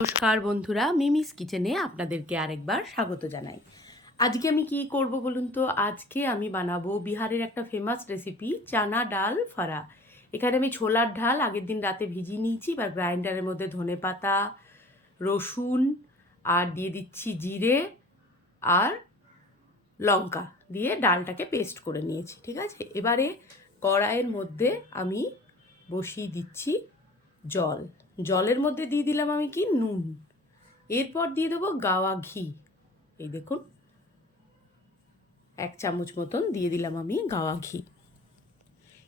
নমস্কার বন্ধুরা, মিমিস কিচেনে আপনাদেরকে আরেকবার স্বাগত জানাই। আজকে আমি কি করব বলুন তো? আজকে আমি বানাবো বিহারের একটা ফেমাস রেসিপি, চানা ডাল ফারা। এখানে আমি ছোলার ডাল আগের দিন রাতে ভিজিয়ে নিয়েছি, বা গ্রাইন্ডারের মধ্যে ধনেপাতা, রসুন আর দিয়ে দিচ্ছি জিরে আর লঙ্কা দিয়ে ডালটাকে পেস্ট করে নিয়েছি। ঠিক আছে, এবারে কড়াইয়ের মধ্যে আমি বসিয়ে দিচ্ছি জল। জলের মধ্যে দিয়ে দিলাম আমি কি নুন, এরপর দিয়ে দেবো গাওয়া ঘি। এই দেখুন, 1 চামচ মতন দিয়ে দিলাম আমি গাওয়া ঘি।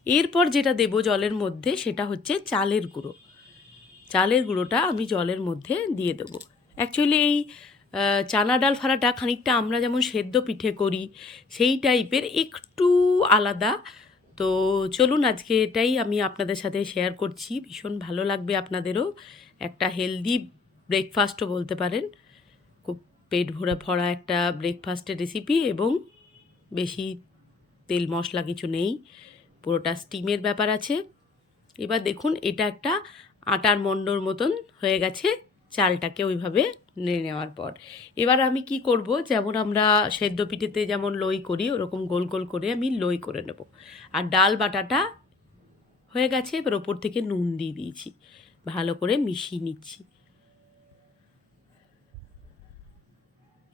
এরপর যেটা দেব জলের মধ্যে সেটা হচ্ছে চালের গুঁড়ো। চালের গুঁড়োটা আমি জলের মধ্যে দিয়ে দেবো। অ্যাকচুয়ালি এই চানা ডাল ফারাটা খানিকটা আমরা যেমন সেদ্ধ পিঠে করি সেই টাইপের, একটু আলাদা। তো চলুন আজকে এটাই আমি আপনাদের সাথে শেয়ার করছি, ভীষণ ভালো লাগবে আপনাদেরও। একটা হেলদি ব্রেকফাস্টও বলতে পারেন, খুব পেট ভরা একটা ব্রেকফাস্টের রেসিপি, এবং বেশি তেল মশলা কিছু নেই, পুরোটা স্টিমের ব্যাপার আছে। এবার দেখুন, এটা একটা আটার মণ্ডর মতন হয়ে গেছে চালটাকে ওইভাবে নেড়ে নেওয়ার পর। এবার আমি কি করব, যেমন আমরা সেদ্ধ পিঠেতে যেমন লই করি ওরকম গোল গোল করে আমি লই করে নেব। আর ডাল বাটাটা হয়ে গেছে, এবার ওপর থেকে নুন দিয়ে দিয়েছি, ভালো করে মিশিয়ে নিচ্ছি।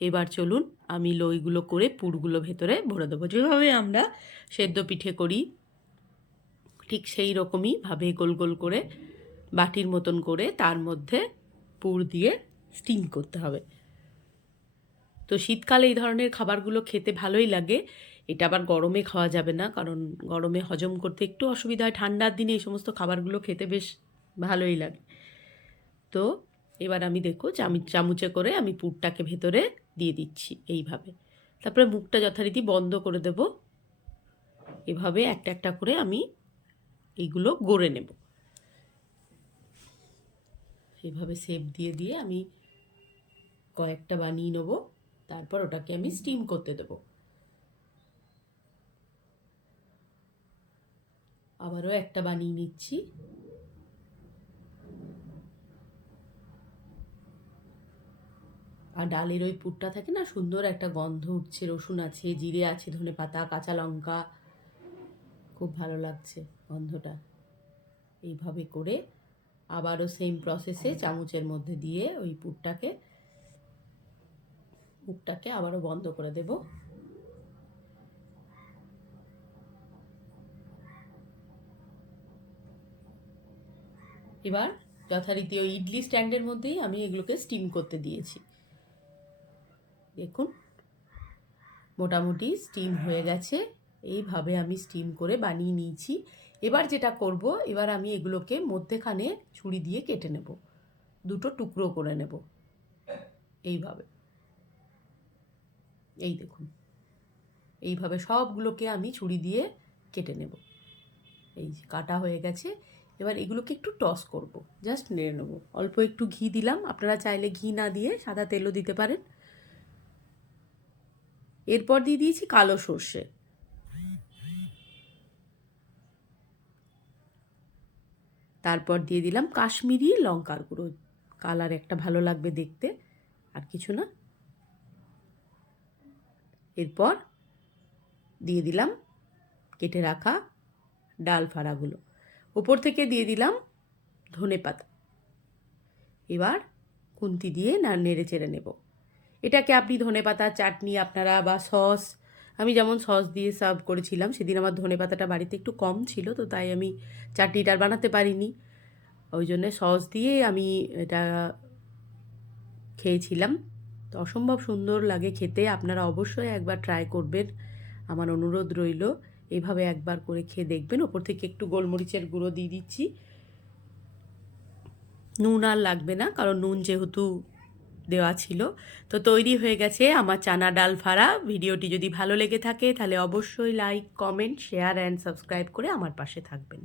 এবার চলুন আমি লইগুলো করে পুরগুলো ভেতরে ভরে দেবো, যেভাবে আমরা সেদ্ধ পিঠে করি ঠিক সেই রকমই ভাবে গোল গোল করে বাটির মতন করে তার মধ্যে পুর দিয়ে স্টিম করতে হবে। তো শীতকালে এই ধরনের খাবারগুলো খেতে ভালোই লাগে। এটা আবার গরমে খাওয়া যাবে না, কারণ গরমে হজম করতে একটু অসুবিধা হয়। ঠান্ডার দিনে এই সমস্ত খাবারগুলো খেতে বেশ ভালোই লাগে। তো এবার আমি দেখো চামচে করে আমি পুরটাকে ভেতরে দিয়ে দিচ্ছি এইভাবে। তারপরে মুখটা যথারীতি বন্ধ করে দেব। এভাবে একটা একটা করে আমি এইগুলো গড়ে নেব। এইভাবে শেপ দিয়ে দিয়ে আমি কয়েকটা বানিয়ে নেব, তারপর ওটাকে আমি স্টিম করতে দেব। আবারও একটা বানিয়ে নিচ্ছি। আর ডালের ওই পুরটা থাকে না, সুন্দর একটা গন্ধ উঠছে, রসুন আছে, জিরে আছে, ধনেপাতা, কাঁচা লঙ্কা, খুব ভালো লাগছে গন্ধটা। এইভাবে করে আবারও সেম প্রসেসে চামচের মধ্যে দিয়ে ওই মুখটাকে আবারও বন্ধ করে দেব। এবার যথারীতি ওই ইডলি স্ট্যান্ডের মধ্যেই আমি এগুলোকে স্টিম করতে দিয়েছি। দেখুন মোটামুটি স্টিম হয়ে গেছে, এইভাবে আমি স্টিম করে বানিয়ে নিয়েছি। এবার যেটা করব, এবার আমি এগুলোকে মধ্যেখানে ছুরি দিয়ে কেটে নেব, দুটো টুকরো করে নেব এইভাবে। এই দেখুন, এইভাবে সবগুলোকে আমি ছুরি দিয়ে কেটে নেব। এই যে কাটা হয়ে গেছে। এবার এগুলোকে একটু টস করব, জাস্ট নেড়ে নেব। অল্প একটু ঘি দিলাম, আপনারা চাইলে ঘি না দিয়ে সাদা তেলও দিতে পারেন। এরপর দিয়ে দিয়েছি কালো সর্ষে, তারপর দিয়ে দিলাম কাশ্মীরি লঙ্কার গুঁড়ো, কালার একটা ভালো লাগবে দেখতে, আর কিছু না। এরপর দিয়ে দিলাম কেটে রাখা ডাল ফাড়াগুলো, উপর থেকে দিয়ে দিলাম ধনেপাতা। এবার খুন্তি দিয়ে নেড়ে চেড়ে নেব। এটাকে আপনি ধনেপাতা চাটনি আপনারা বা সস, আমি যেমন সস দিয়ে সার্ভ করেছিলাম সেদিন, আমার ধনেপাতাটা বাড়িতে একটু কম ছিল, তো তাই আমি চাটনিটা আর বানাতে পারিনি, ওই জন্যে সস দিয়ে আমি এটা খেয়েছিলাম। তো অসম্ভব সুন্দর লাগে খেতে, আপনারা অবশ্যই একবার ট্রাই করবেন, আমার অনুরোধ রইল। এইভাবে একবার করে খেয়ে দেখবেন। ওপর থেকে একটু গোলমরিচের গুঁড়ো দিয়ে দিচ্ছি। নুন আর লাগবে না, কারণ নুন যেহেতু দেওয়া ছিল। তো তৈরি হয়ে গেছে আমার চানা ডাল ফাড়া। ভিডিওটি যদি ভালো লেগে থাকে তাহলে অবশ্যই like, comment, share and subscribe করে আমার পাশে থাকবেন।